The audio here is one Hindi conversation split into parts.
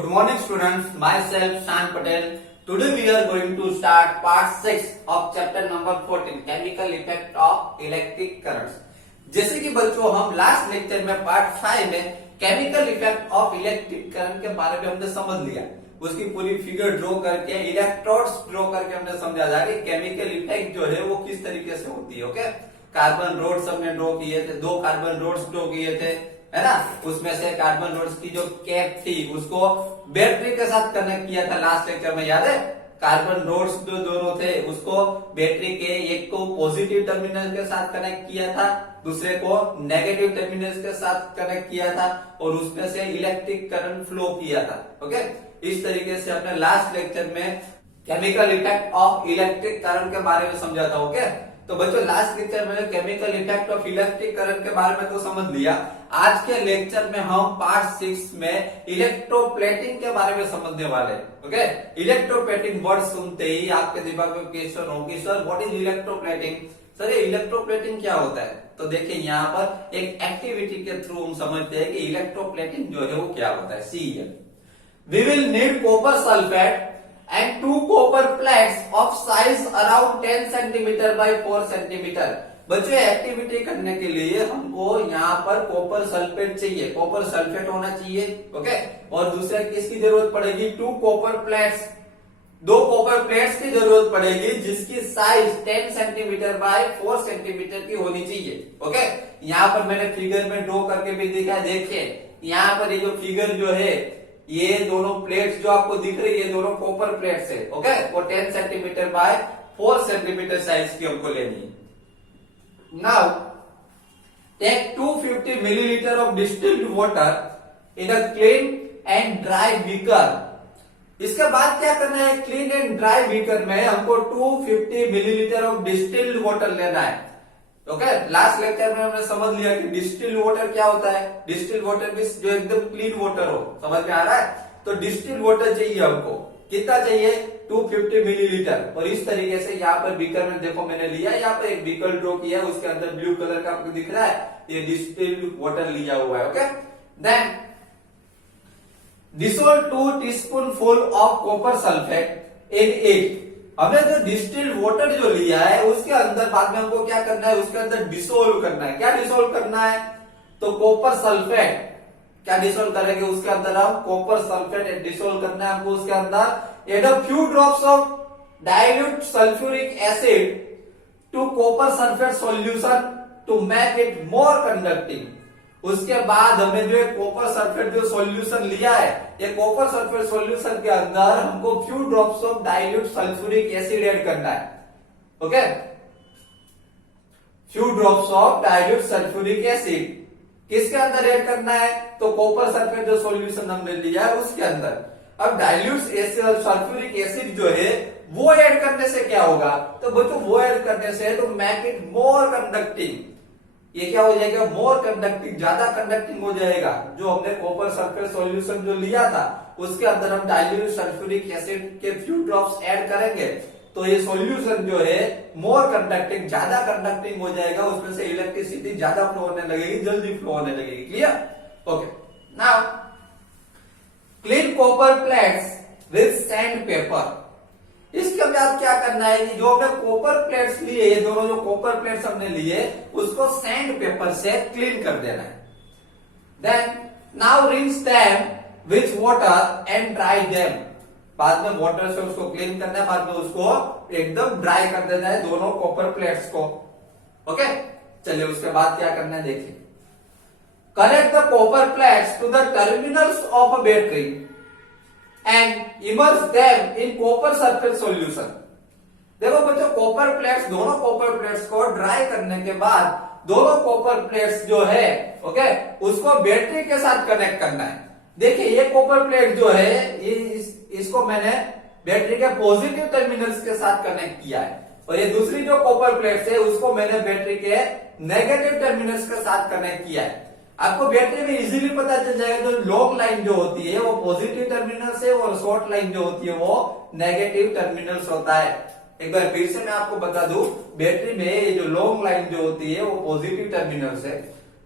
Good morning students, myself Shan Patel. Today we are going to start part 6 of chapter number 14, chemical effect of electric currents. जैसे कि बच्चों हम लास्ट लेक्चर में पार्ट 5 में chemical effect of electric current के बारे में हमने समझ लिया, उसकी पूरी फिगर ड्रॉ करके इलेक्ट्रोड्स ड्रॉ करके हमने समझा था कि केमिकल इफेक्ट जो है वो किस तरीके से होती है। ओके, कार्बन रोड्स हमने ड्रॉ किए थे, 2 कार्बन रोड्स ड्रॉ किए थे, है ना। उसमें से कार्बन रोड्स की जो कैप थी उसको बैटरी के साथ कनेक्ट किया था लास्ट लेक्चर में, याद है। कार्बन रोड्स जो दोनों थे उसको बैटरी के एक को पॉजिटिव टर्मिनल के साथ कनेक्ट किया था, दूसरे को नेगेटिव टर्मिनल के साथ कनेक्ट किया था और उसमें से इलेक्ट्रिक करंट फ्लो किया था। ओके, इस तरीके से अपने लास्ट लेक्चर में chemical effect of electric current के बारे में समझा था। ओके, तो बच्चों लास्ट लेक्चर में chemical effect of electric current के बारे में तो समझ लिया। आज के लेक्चर में हम पार्ट 6 में इलेक्ट्रोप्लेटिंग के बारे में समझने वाले। ओके, इलेक्ट्रोप्लेटिंग वर्ड सुनते ही आपके दिमाग में क्वेश्चन हो कि sir what is electroplating, sir ये इलेक्ट्रोप्लेटिंग क्या होता है। तो देखिए यहाँ पर एक एक्टिविटी के थ्रू हम समझते हैं कि इलेक्ट्रोप्लेटिंग जो है वो क्या होता है। See we will need copper sulphate and 2 copper plates of size around 10 centimeter by 4 centimeter। बच्चों एक्टिविटी करने के लिए हमको यहाँ पर कॉपर सल्फेट चाहिए, कॉपर सल्फेट होना चाहिए। ओके, और दूसरा किसकी जरूरत पड़ेगी, 2 कॉपर प्लेट्स, 2 कॉपर प्लेट्स की जरूरत पड़ेगी जिसकी साइज 10 सेंटीमीटर बाय 4 सेंटीमीटर की होनी चाहिए। ओके, यहाँ पर मैंने फिगर में ड्रॉ करके भी दिखा है। देखिए यहाँ पर ये जो फिगर जो है, ये दोनों प्लेट्स जो आपको दिख रही है दोनों कॉपर प्लेट्स है। ओके, वो 10 सेंटीमीटर बाय 4 सेंटीमीटर साइज की हमको लेनी है। Now take 250 millilitre of distilled water in a clean and dry beaker. इसके बाद क्या करना है, क्लीन एंड ड्राई बीकर में हमको 250 मिलीलीटर ऑफ डिस्टिल्ड वाटर लेना है। ओके, लास्ट लेक्चर में हमने समझ लिया कि डिस्टिल्ड वाटर क्या होता है। डिस्टिल्ड वाटर मींस जो एकदम क्लीन वाटर हो, समझ में आ रहा है। तो डिस्टिल्ड वाटर चाहिए हमको, कितना चाहिए, 250 मिलीलीटर। और इस तरीके से यहाँ पर बीकर में देखो मैंने लिया, यहाँ पर एक बीकर ड्रॉ किया, उसके अंदर ब्लू कलर का आपको दिख रहा है, ये डिस्टिल्ड वाटर लिया हुआ है। Okay, then dissolve 2 teaspoon full of copper sulphate in it. हमने जो डिस्टिल्ड वाटर जो लिया है उसके अंदर बाद में हमको क्या करना है, उसके अंदर डिसोल्व करना है। क्या डिसोल्व करना है, तो कॉपर सल्फेट क्या डिसोल्व करेंगे उसके अंदर, हम कॉपर सल्फेट डिसोल्व करना है हमको उसके अंदर। Add a few drops of dilute sulphuric acid to copper sulphate solution to make it more conducting. उसके बाद हमने जो कॉपर सल्फेट जो सॉल्यूशन लिया है, ये कॉपर सल्फेट सॉल्यूशन के अंदर हमको few drops of dilute sulphuric acid add करना है। Okay, few drops of dilute sulphuric acid किसके अंदर ऐड करना है, तो कॉपर सल्फेट जो सॉल्यूशन हमने लिया है उसके अंदर। अब डाइल्यूट सल्फ्यूरिक एसिड जो है वो ऐड करने से क्या होगा, तो बच्चों वो ऐड करने से तो मेक इट मोर कंडक्टिंग, ये क्या हो जाएगा, मोर कंडक्टिंग, ज्यादा कंडक्टिंग हो जाएगा। जो हमने कॉपर सल्फेट सॉल्यूशन जो लिया था उसके अंदर हम डाइल्यूट सल्फ्यूरिक एसिड के फ्यू ड्रॉप्स ऐड करेंगे तो ये सॉल्यूशन जो है मोर कंडक्टिंग, ज्यादा कंडक्टिंग हो जाएगा, उसमें से इलेक्ट्रिसिटी ज्यादा फ्लो होने लगेगी, जल्दी फ्लो होने लगेगी। Clear? Okay, now clean copper plates with sand paper. इसके बाद क्या करना है कि जो हमने कॉपर प्लेट्स लिए, ये दोनों जो कॉपर प्लेट्स हमने लिए उसको सैंड पेपर से क्लीन कर देना है। Then now rinse them with water and dry them. बाद में वाटर से उसको क्लीन करना है, बाद में उसको एकदम ड्राई कर देना है दोनों कॉपर प्लेट्स को। ओके, चलिए उसके बाद क्या करना है देखिए। Connect the copper plates to the terminals of a battery and immerse them in copper sulfate solution। देखो बच्चों कॉपर प्लेट्स, दोनों कॉपर प्लेट्स को ड्राई करने के बाद दोनों कॉपर प्लेट्स जो है ओके उसको बैटरी के साथ कनेक्ट करना है। देखिए ये कॉपर प्लेट जो है ये इसको मैंने बैटरी के पॉजिटिव टर्मिनल्स के साथ कनेक्ट किया है, और ये दूसरी जो कॉपर प्लेट्स है उसको मैंने बैटरी के नेगेटिव टर्मिनल्स के साथ कनेक्ट किया है। आपको बैटरी में इजीली पता चल जाएगा, जो लॉन्ग लाइन जो होती है वो पॉजिटिव टर्मिनल से और शॉर्ट लाइन जो होती है वो नेगेटिव टर्मिनल्स होता है। एक बार फिर से मैं आपको बता दूं, बैटरी में ये जो लॉन्ग लाइन जो होती है वो पॉजिटिव टर्मिनल से,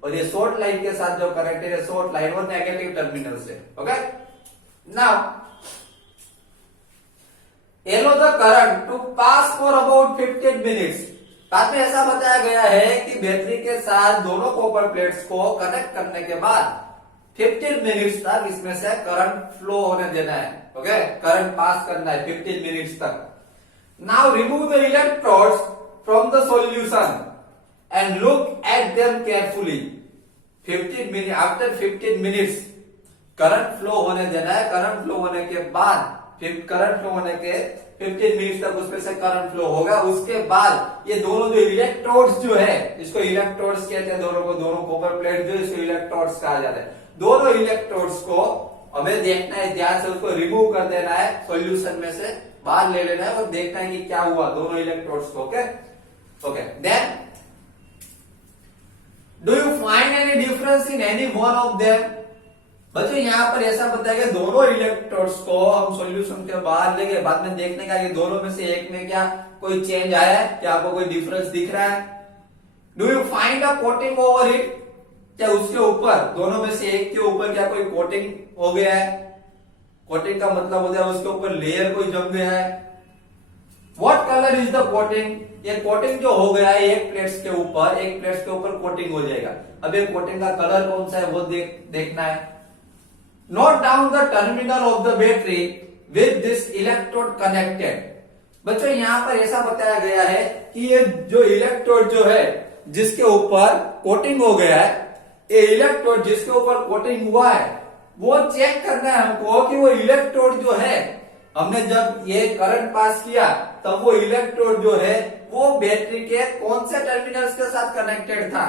और ये शॉर्ट लाइन के साथ जो कनेक्टेड है शॉर्ट लाइन वो नेगेटिव टर्मिनल से। Okay, now allow the current to pass for about 15 minutes. बाद में ऐसा बताया गया है कि बैटरी के साथ दोनों कॉपर प्लेट्स को कनेक्ट करने के बाद 15 मिनट्स तक इसमें से करंट फ्लो होने देना है। ओके, करंट पास करना है 15 मिनट्स तक। Now remove the electrodes from the solution and look at them carefully. 15 minute after 15 minutes current flow होने देना है। करंट फ्लो होने के बाद करंट फ्लो होने के 15 मिनट तक उसमें से करंट फ्लो होगा। उसके बाद ये दोनों जो इलेक्ट्रोड्स जो है, इसको इलेक्ट्रोड्स कहते हैं दोनों को, दोनों कॉपर प्लेट जो इसको इलेक्ट्रोड्स कहा जाता है। दोनों इलेक्ट्रोड्स को हमें देखना है, ध्यान से उसको रिमूव कर देना है, सॉल्यूशन में से बाहर ले लेना है और देखना है कि क्या हुआ दोनों इलेक्ट्रोड्स को। Okay okay, then do you find any difference in any one of them. बच्चों यहाँ पर ऐसा बताया गया दोनों इलेक्ट्रोड्स को हम सॉल्यूशन के बाहर ले गए, बाद में देखने का ये दोनों में से एक में क्या कोई चेंज आया है, क्या आपको कोई डिफरेंस दिख रहा है। Do you find a coating over it, क्या उसके ऊपर दोनों में से एक के ऊपर क्या कोई कोटिंग हो गया है। कोटिंग का मतलब होता है उसके ऊपर लेयर कोई जम गया है। What colour is the coating, ये कोटिंग जो हो गया है एक प्लेट्स के ऊपर, एक प्लेट्स के ऊपर कोटिंग हो जाएगा। अब ये कोटिंग का कलर कौन सा है वो देखना है। Note down the terminal of the battery with this electrode connected. बच्चों यहाँ पर ऐसा बताया गया है कि ये जो इलेक्ट्रोड जो है जिसके ऊपर कोटिंग हो गया है, ये इलेक्ट्रोड जिसके ऊपर कोटिंग हुआ है वो चेक करना है हमको कि वो इलेक्ट्रोड जो है, हमने जब ये करंट पास किया तब वो इलेक्ट्रोड जो है वो बैटरी के कौन से टर्मिनल्स के साथ कनेक्टेड था।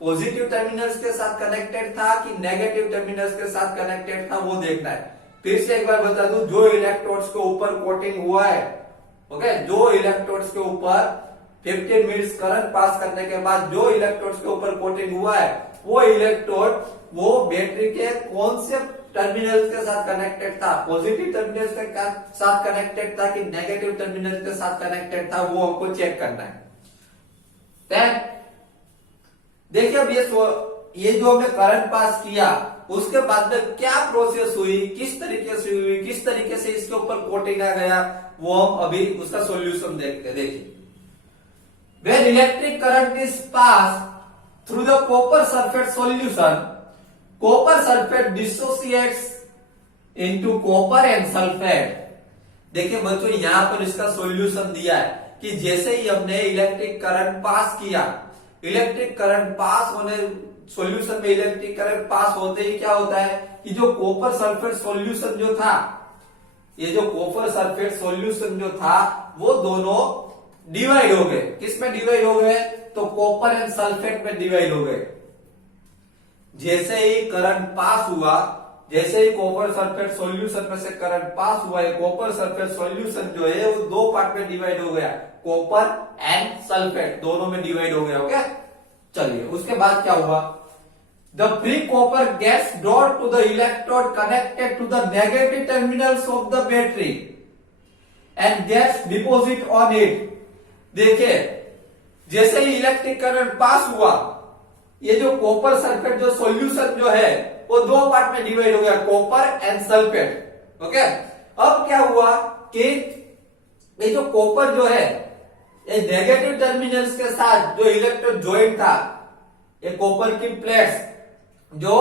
पॉजिटिव टर्मिनल्स के साथ कनेक्टेड था कि नेगेटिव टर्मिनल्स के साथ कनेक्टेड था वो देखना है। फिर से एक बार बता दूं, जो इलेक्ट्रोड्स के ऊपर कोटिंग हुआ है, ओके, जो इलेक्ट्रोड्स के ऊपर 15 मिनट्स करंट पास करने के बाद जो इलेक्ट्रोड्स के ऊपर कोटिंग हुआ है वो इलेक्ट्रोड वो बैटरी के कौन से टर्मिनल्स के साथ कनेक्टेड था, पॉजिटिव टर्मिनल्स के साथ कनेक्टेड था कि नेगेटिव टर्मिनल्स के साथ कनेक्टेड था, वो हमको चेक करना है। देन देखिए अब ये जो हमने करंट पास किया उसके बाद में क्या प्रोसेस हुई, किस तरीके से हुई, किस तरीके से इसके ऊपर कोटिंग आ गया, वो हम अभी उसका सॉल्यूशन देखते। देखिए, when electric current is passed through the copper sulfate solution, copper sulfate dissociates into copper and sulfate। देखिए बच्चों यहाँ पर इसका सॉल्यूशन दिया है कि जैसे ही हमने इलेक्ट्रिक करंट पास किया, इलेक्ट्रिक करंट पास होने सॉल्यूशन में इलेक्ट्रिक करंट पास होते ही क्या होता है कि जो कॉपर सल्फेट सॉल्यूशन जो था, ये जो कॉपर सल्फेट सॉल्यूशन जो था वो दोनों डिवाइड हो गए। किसमें डिवाइड हो गए, तो कॉपर एंड सल्फेट में डिवाइड हो गए। जैसे ही करंट पास हुआ, जैसे ही कॉपर सल्फेट सॉल्यूशन में से करंट पास हुआ, ये कॉपर सल्फेट सॉल्यूशन जो है वो दो पार्ट में डिवाइड हो गया, कॉपर एंड सल्फेट दोनों में डिवाइड हो गया। ओके, चलिए उसके बाद क्या हुआ, the free copper gets drawn to the electrode connected to the negative terminals of the battery and gets deposit on it. देखिए जैसे ही इलेक्ट्रिक करंट पास हुआ, ये जो कॉपर सल्फेट जो सॉल्यूशन जो है वो दो पार्ट में डिवाइड हो गया, कॉपर एंड सल्फेट। ओके, अब क्या हुआ कि ये जो कॉपर जो है ये नेगेटिव टर्मिनल्स के साथ जो इलेक्ट्रोड ज्वाइंट था, ये कॉपर की प्लेट्स जो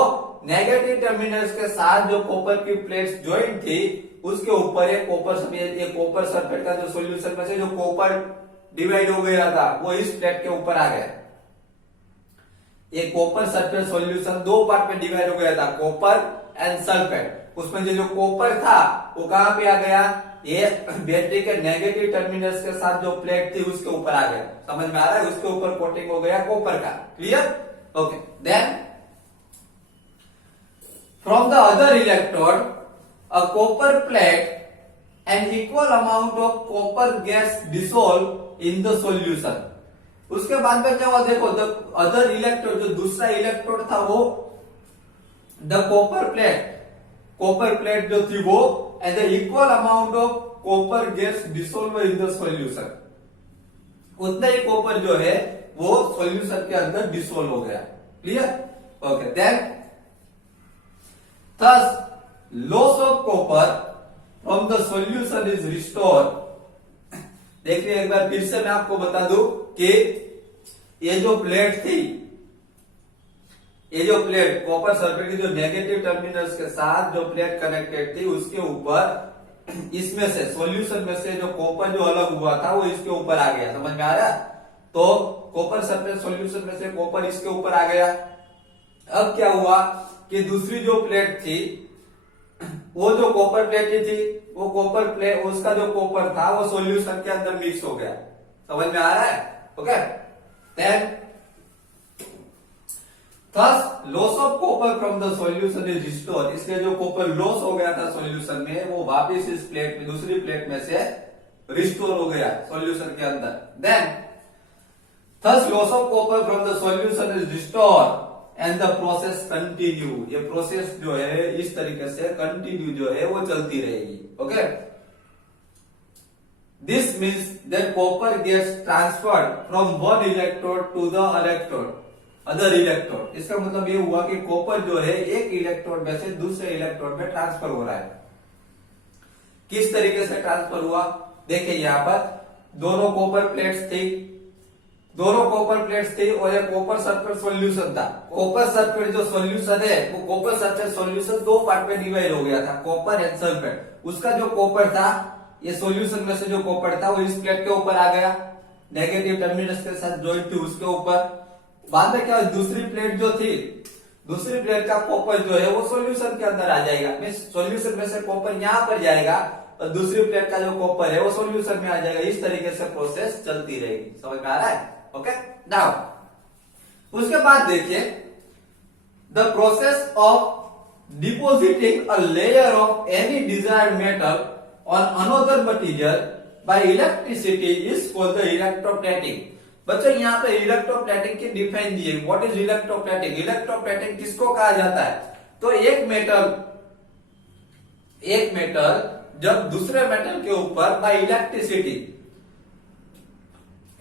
नेगेटिव टर्मिनल्स के साथ जो कॉपर की प्लेट्स ज्वाइंट थी उसके ऊपर ये कॉपर सल्फेट का जो सॉल्यूशन में से जो कॉपर डिवाइड हो गया था वो इस प्लेट के ऊपर आ गया। ये कॉपर सल्फेट सॉल्यूशन दो पार्ट में डिवाइड हो गया था, कॉपर एंड सल्फेट। उसमें जो कॉपर था वो कहां पे आ गया, ये बैटरी के नेगेटिव टर्मिनल्स के साथ जो प्लेट थी उसके ऊपर आ गया। समझ में आ रहा है, उसके ऊपर कोटिंग हो गया कॉपर का। Clear? Okay, then from the other electrode a copper plate and equal amount of copper gets dissolve in the solution. उसके बाद में क्या हुआ, देखो द अदर इलेक्ट्रोड जो दूसरा इलेक्ट्रोड था वो द कॉपर प्लेट जो थी वो and the equal amount of copper gets dissolve in the solution, उतना ही कॉपर जो है वो सॉल्यूशन के अंदर डिसोल्व हो गया। Clear? Okay, then thus loss of copper from the solution is restore. देखिए एक बार फिर से मैं आपको बता दूं कि ये जो प्लेट थी, ये जो प्लेट कॉपर सल्फेट की जो नेगेटिव टर्मिनल्स के साथ जो प्लेट कनेक्टेड थी, उसके ऊपर इसमें से सॉल्यूशन में से जो कॉपर जो अलग हुआ था वो इसके ऊपर आ गया। समझ में आ रहा? तो कॉपर सल्फेट सॉल्यूशन में से कॉपर इसके ऊपर आ गया। अब क्या हुआ कि दूसरी जो प्लेट थी, वो जो कॉपर प्लेट थी, वो कॉपर प्लेट उसका जो कॉपर था वो सॉल्यूशन के अंदर मिक्स हो गया। समझ में आ रहा है? Okay. Then thus loss of copper from the solution is restore. इसलिए जो कॉपर लॉस हो गया था सॉल्यूशन में, वो वापस इस प्लेट में, दूसरी प्लेट में से रिस्टोर हो गया सॉल्यूशन के अंदर। Then thus loss of copper from the solution is restore and the process continue. ये प्रोसेस जो है इस तरीके से कंटिन्यू जो है वो चलती रहेगी। Okay. This means that copper gets transferred from one electrode to the electrode other electrode. इसका मतलब ये हुआ कि कॉपर जो है एक इलेक्ट्रोड में से दूसरे इलेक्ट्रोड में ट्रांसफर हो रहा है। किस तरीके से ट्रांसफर हुआ? देखिए यहां पर दोनों कॉपर प्लेट्स थी, दोनों कॉपर प्लेट्स थी और एक कॉपर सल्फेट सॉल्यूशन था। कॉपर सल्फेट जो सॉल्यूशन है, वो कॉपर सल्फेट सॉल्यूशन दो पार्ट में डिवाइड हो गया था, कॉपर एंड सल्फेट। उसका जो कॉपर था, ये सॉल्यूशन में से जो कॉपर था वो इस प्लेट के ऊपर आ गया, नेगेटिव टर्मिनल्स के साथ जॉइंट थी उसके ऊपर। बाद में क्या, दूसरी प्लेट जो थी, दूसरी प्लेट का कॉपर जो है वो सॉल्यूशन के अंदर आ जाएगा। मींस सॉल्यूशन में से कॉपर यहां पर जाएगा और दूसरी प्लेट का जो कॉपर है वो सॉल्यूशन में आ जाएगा। इस तरीके से प्रोसेस चलती रहेगी। समझ में आ रहा है? ओके। नाउ उसके बाद देखिए the process of depositing a layer of any desired metal on another material by electricity is called the electroplating. बच्चों यहाँ पे इलेक्ट्रोप्लेटिंग की डिफाइन दी है। What is electroplating? इलेक्ट्रोप्लेटिंग किसको कहा जाता है? तो एक मेटल जब दूसरे मेटल के ऊपर बाय इलेक्ट्रिसिटी,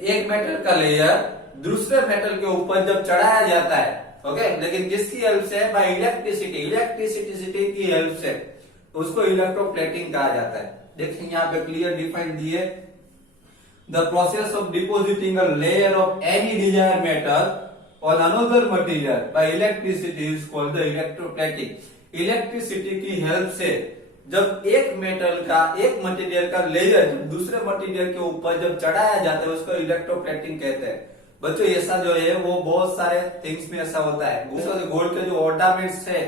एक मेटल का लेयर दूसरे मेटल के ऊपर जब चढ़ाया जाता है, ओके, लेकिन किसकी हेल्प से? बाय इलेक्ट्रिसिटी की हेल्प से, तो उसको इलेक्ट्रोप्लेटिंग कहा जाता है। देखिए यहाँ पे क्लियर डिफाइन दिए, the process of depositing a layer of any desired metal on another material by electricity is called the electroplating. Electricity की हेल्प से जब एक मेटल का, एक मटेरियल का लेयर दूसरे मटेरियल के ऊपर जब चढ़ाया जाता है, उसको इलेक्ट्रोप्लेटिंग कहते हैं। बच्चों ऐसा जो है वो बहुत सारे थिंग्स में ऐसा होता है। गोल्ड के जो ऑर्नामेंट्स है,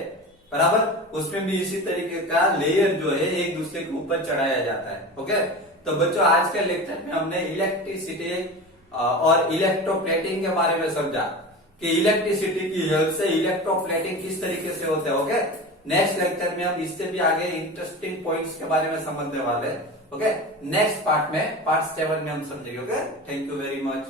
बराबर, उसमें भी इसी तरीके का लेयर जो है एक दूसरे के ऊपर चढ़ाया जाता है। ओके। तो बच्चों आज के लेक्चर में हमने इलेक्ट्रिसिटी और इलेक्ट्रोप्लेटिंग के बारे में समझा कि इलेक्ट्रिसिटी की हेल्प से इलेक्ट्रोप्लेटिंग किस तरीके से होता है। ओके। नेक्स्ट लेक्चर में हम इससे भी आगे इंटरेस्टिंग पॉइंट्स के बारे में समझने वाले हैं। ओके। नेक्स्ट पार्ट में, पार्ट 7 में हम समझेंगे। Okay. Thank you very much.